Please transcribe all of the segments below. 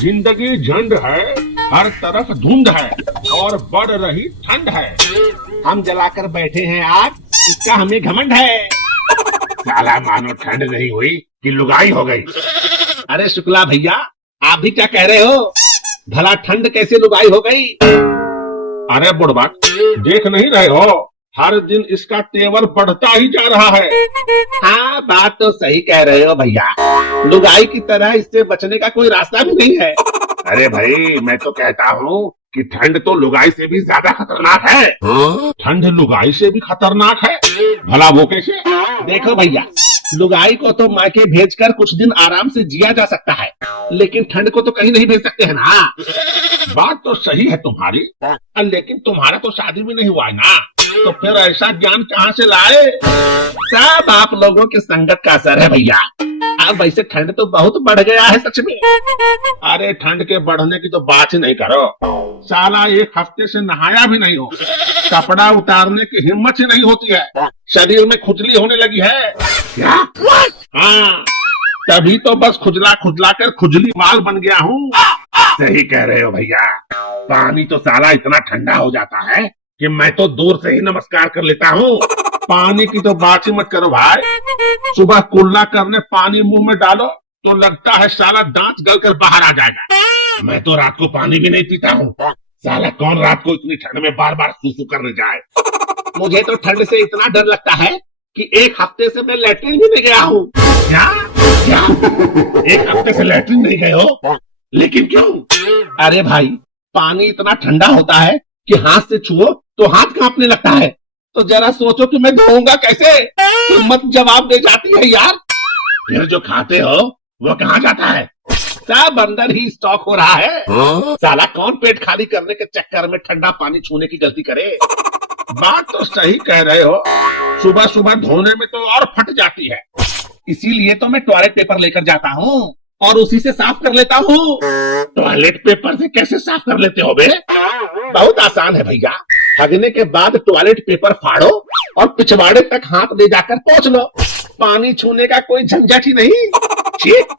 जिंदगी झंड है, हर तरफ धुंध है और बढ़ रही ठंड है। हम जलाकर बैठे हैं आग, इसका हमें घमंड है। साला मानो ठंड नहीं हुई कि लुगाई हो गई। अरे शुक्ला भैया, आप भी क्या कह रहे हो? भला ठंड कैसे लुगाई हो गई? अरे बुढ़बा, देख नहीं रहे हो, हर दिन इसका तेवर बढ़ता ही जा रहा है। हाँ, बात तो सही कह रहे हो भैया। लुगाई की तरह इससे बचने का कोई रास्ता भी नहीं है। अरे भाई, मैं तो कहता हूँ कि ठंड तो लुगाई से भी ज्यादा खतरनाक है। ठंड लुगाई से भी खतरनाक है? भला वो कैसे? देखो भैया, लुगाई को तो मायके भेजकर कुछ दिन आराम से जिया जा सकता है, लेकिन ठंड को तो कहीं नहीं भेज सकते हैं ना। बात तो सही है तुम्हारी, लेकिन तुम्हारा तो शादी भी नहीं हुआ है ना, तो फिर ऐसा ज्ञान कहाँ से लाए? सब आप लोगों के संगत का असर है भैया। अब वैसे ठंड तो बहुत बढ़ गया है सच में। अरे ठंड के बढ़ने की तो बात ही नहीं करो। साला एक हफ्ते से नहाया भी नहीं हो, कपड़ा उतारने की हिम्मत ही नहीं होती है, शरीर में खुजली होने लगी है। क्या? हाँ, तभी तो बस खुजला खुजला कर खुजली माल बन गया हूँ। सही कह रहे हो भैया। पानी तो साला इतना ठंडा हो जाता है कि मैं तो दूर से ही नमस्कार कर लेता हूँ। पानी की तो बात ही मत करो भाई। सुबह कुल्ला करने पानी मुंह में डालो तो लगता है साला दांत गलकर बाहर आ जाएगा। मैं तो रात को पानी भी नहीं पीता हूँ। साला कौन रात को इतनी ठंड में बार बार सूसू करने जाए। मुझे तो ठंड से इतना डर लगता है कि एक हफ्ते से मैं लैट्रिन भी नहीं गया हूँ। क्या क्या? एक हफ्ते से लैट्रिन नहीं गए हो? लेकिन क्यों? अरे भाई, पानी इतना ठंडा होता है कि हाथ से छुओ तो हाथ कांपने लगता है। तो जरा सोचो कि मैं धोऊंगा कैसे? हिम्मत जवाब दे जाती है यार। फिर जो खाते हो वो कहाँ जाता है? सब अंदर ही स्टॉक हो रहा है। साला कौन पेट खाली करने के चक्कर में ठंडा पानी छूने की गलती करे। बात तो सही कह रहे हो, सुबह सुबह धोने में तो और फट जाती है। इसीलिए तो मैं टॉयलेट पेपर लेकर जाता हूँ और उसी से साफ कर लेता हूँ। टॉयलेट पेपर से कैसे साफ कर लेते हो बे? बहुत आसान है भैया। हगने के बाद टॉयलेट पेपर फाड़ो और पिछवाड़े तक हाथ ले जाकर पोंछ लो। पानी छूने का कोई झंझट ही नहीं। ठीक,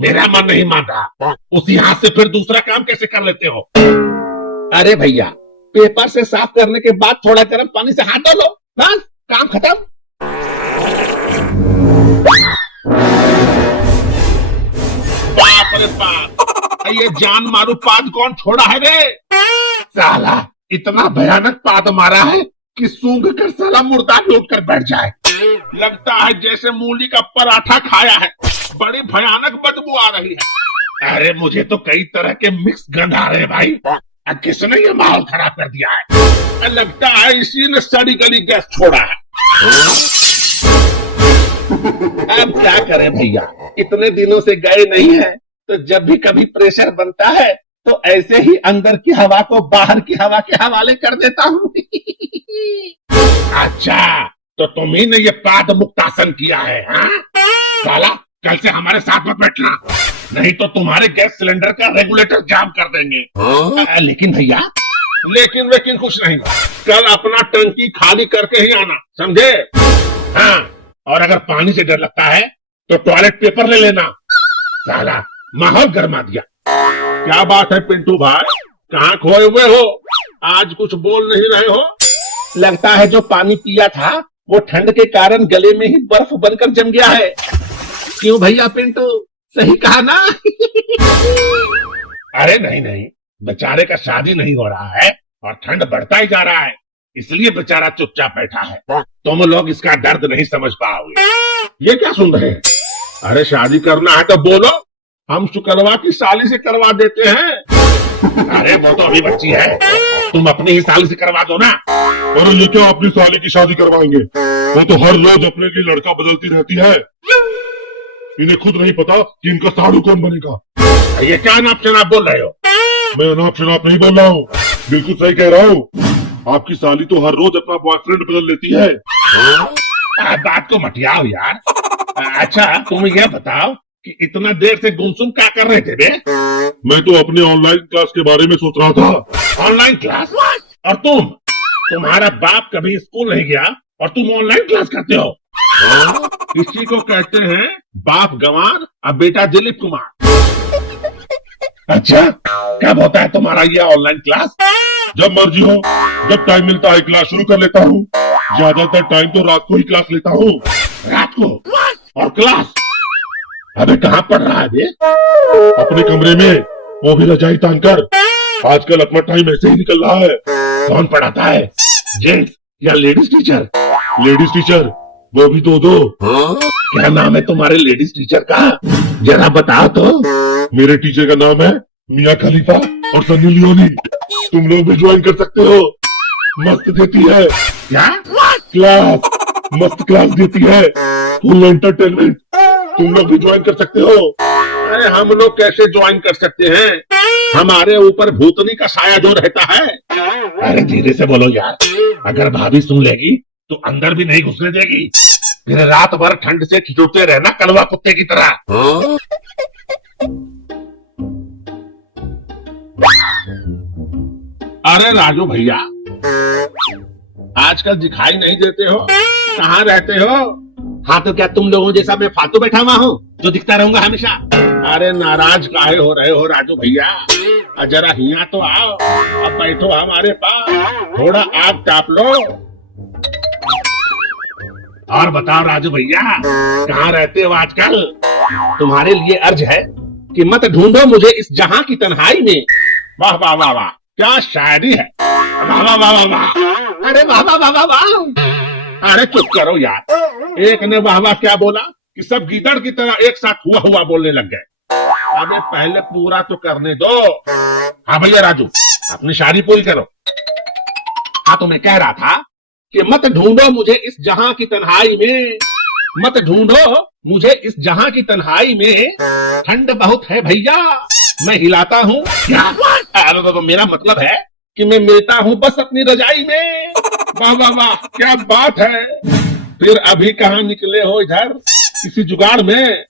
मेरा मन नहीं मान रहा। उसी हाथ से फिर दूसरा काम कैसे कर लेते हो? अरे भैया, पेपर से साफ करने के बाद थोड़ा गर्म पानी से हाथ धो लो, बस काम खत्म। बाप रे बाप, ये जान मारू पाद कौन छोड़ा है रे? साला इतना भयानक पाद मारा है कि सूंघ कर साला मुर्दा भी उठकर बैठ जाए। लगता है जैसे मूली का पराठा खाया है। बड़ी भयानक बदबू आ रही है। अरे मुझे तो कई तरह के मिक्स गंध आ रहे हैं भाई। किसने ये माहौल खराब कर दिया है? लगता है इसी ने सड़ी गली गैस छोड़ा है। अब क्या करें भैया, इतने दिनों से गए नहीं है, तो जब भी कभी प्रेशर बनता है तो ऐसे ही अंदर की हवा को बाहर की हवा के हवाले कर देता हूँ। अच्छा, तो तुम्ही ने ये पाद मुक्तासन किया है? हाँ? साला कल से हमारे साथ मत बैठना, नहीं तो तुम्हारे गैस सिलेंडर का रेगुलेटर जाम कर देंगे। लेकिन भैया, लेकिन कुछ नहीं, कल अपना टंकी खाली करके ही आना, समझे? हाँ, और अगर पानी से डर लगता है तो टॉयलेट पेपर ले लेना। साला माहौल गर्मा दिया। क्या बात है पिंटू भाई, कहाँ खोए हुए हो? आज कुछ बोल नहीं रहे हो? लगता है जो पानी पिया था वो ठंड के कारण गले में ही बर्फ बनकर जम गया है। क्यों भैया पिंटू, सही कहा ना? अरे नहीं, बेचारे का शादी नहीं हो रहा है और ठंड बढ़ता ही जा रहा है, इसलिए बेचारा चुपचाप बैठा है। तुम लोग इसका दर्द नहीं समझ पाओगे। ये क्या सुन रहे हैं? अरे शादी करना है तो बोलो, हम शुक्रवा की साली से करवा देते हैं। अरे वो तो अभी बच्ची है, तुम अपनी ही साली से करवा दो ना। अरे ये क्या अपनी साली की शादी करवाएंगे? वो तो हर रोज अपने लिए लड़का बदलती रहती है। इन्हें खुद नहीं पता कि इनका साड़ू कौन बनेगा। ये क्या नाप शनाप बोल रहे हो? मैं अनाप शनाप नहीं बोल रहा हूँ, बिल्कुल सही कह रहा हूँ। आपकी साली तो हर रोज अपना बॉयफ्रेंड बदल लेती है। बात को मटियाओ यार। अच्छा तुम यह बताओ कि इतना देर से गुमसुम क्या कर रहे थे बे? मैं तो अपने ऑनलाइन क्लास के बारे में सोच रहा था। Online class? और तुम्हारा बाप कभी स्कूल नहीं गया और तुम ऑनलाइन क्लास करते हो? इसी को कहते हैं बाप गंवार और बेटा दिलीप कुमार। अच्छा, कब होता है तुम्हारा ये ऑनलाइन क्लास? जब मर्जी हो, जब टाइम मिलता है क्लास शुरू कर लेता हूँ। ज्यादातर टाइम तो रात को ही क्लास लेता हूँ। रात को? और क्लास अबे कहाँ पढ़ रहा है बे? अपने कमरे में, वो भी रजाई तान कर। आजकल अपना टाइम ऐसे ही निकल रहा है। कौन पढ़ाता है, जेंट्स या लेडीज टीचर? लेडीज टीचर, वो भी दो। क्या नाम है तुम्हारे लेडीज टीचर का, जरा बताओ तो। मेरे टीचर का नाम है मियाँ खलीफा और सनी लियोनी। तुम लोग भी ज्वाइन कर सकते हो, मस्त देती है क्या? क्लास, मस्त क्लास देती है, फुल एंटरटेनमेंट। तुम लोग भी ज्वाइन कर सकते हो। अरे हम लोग कैसे ज्वाइन कर सकते हैं, हमारे ऊपर भूतनी का साया जो रहता है। अरे धीरे से बोलो यार, अगर भाभी सुन लेगी तो अंदर भी नहीं घुसने देगी, फिर रात भर ठंड से ठिठुरते रहना कलवा कुत्ते की तरह। अरे राजू भैया, आजकल दिखाई नहीं देते हो, कहाँ रहते हो? हाँ तो क्या तुम लोगों जैसा मैं फालतू बैठा हुआ हूँ जो दिखता रहूंगा हमेशा? अरे नाराज काहे हो रहे हो राजू भैया, जरा यहाँ तो आओ, अब बैठो हमारे पास, थोड़ा आग ताप लो। और बताओ राजू भैया, कहाँ रहते हो आजकल? तुम्हारे लिए अर्ज है कि मत ढूंढो मुझे इस जहां की तन्हाई में। वाह वाह वाह वाह, क्या शायरी है। वाह वाह वाह वाह वाह, अरे वाह वाह वाह वाह वाह। अरे चुप करो यार, एक ने वाह वाह क्या बोला कि सब गीदड़ की तरह एक साथ हुआ हुआ बोलने लग गए। अबे पहले पूरा तो करने दो। हाँ भैया राजू, अपनी शायरी पूरी करो। हाँ तो मैं कह रहा था कि मत ढूंढो मुझे इस जहां की तन्हाई में, मत ढूंढो मुझे इस जहां की तन्हाई में, ठंड बहुत है भैया मैं हिलाता हूँ। क्या? अरे बाबा, मेरा मतलब है कि मैं मिलता हूँ बस अपनी रजाई में। वाह वाह वाह, क्या बात है। फिर अभी कहाँ निकले हो इधर, किसी जुगाड़ में?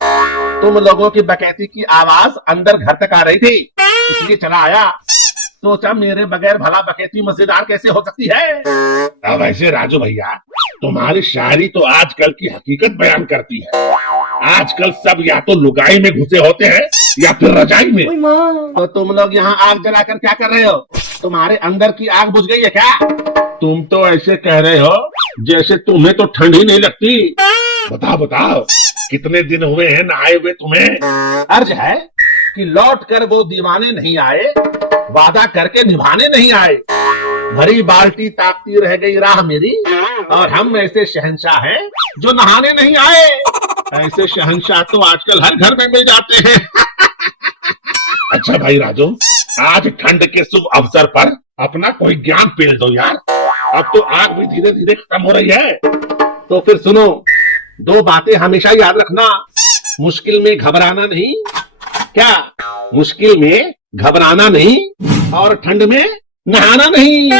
तुम लोगों की डकैती की आवाज अंदर घर तक आ रही थी, इसलिए चला आया। सोचा मेरे बगैर भला डकैती मजेदार कैसे हो सकती है। अब ऐसे राजू भैया, तुम्हारी शायरी तो आजकल की हकीकत बयान करती है। आजकल सब या तो लुगाई में घुसे होते हैं या फिर रजाई में। तो तुम लोग यहाँ आग जलाकर क्या कर रहे हो? तुम्हारे अंदर की आग बुझ गई है क्या? तुम तो ऐसे कह रहे हो जैसे तुम्हें तो ठंड ही नहीं लगती। बताओ बताओ, कितने दिन हुए हैं नहाए हुए तुम्हें? अर्ज है कि लौट कर वो दीवाने नहीं आए, वादा करके निभाने नहीं आए। भरी बाल्टी ताकती रह गई राह मेरी, और हम ऐसे शहंशाह हैं जो नहाने नहीं आए। ऐसे शहंशाह तो आजकल हर घर में मिल जाते हैं। अच्छा भाई राजू, आज ठंड के शुभ अवसर पर अपना कोई ज्ञान पेल दो यार। अब तो आग भी धीरे धीरे खत्म हो रही है। तो फिर सुनो, दो बातें हमेशा याद रखना। मुश्किल में घबराना नहीं। क्या? मुश्किल में घबराना नहीं और ठंड में नहाना नहीं।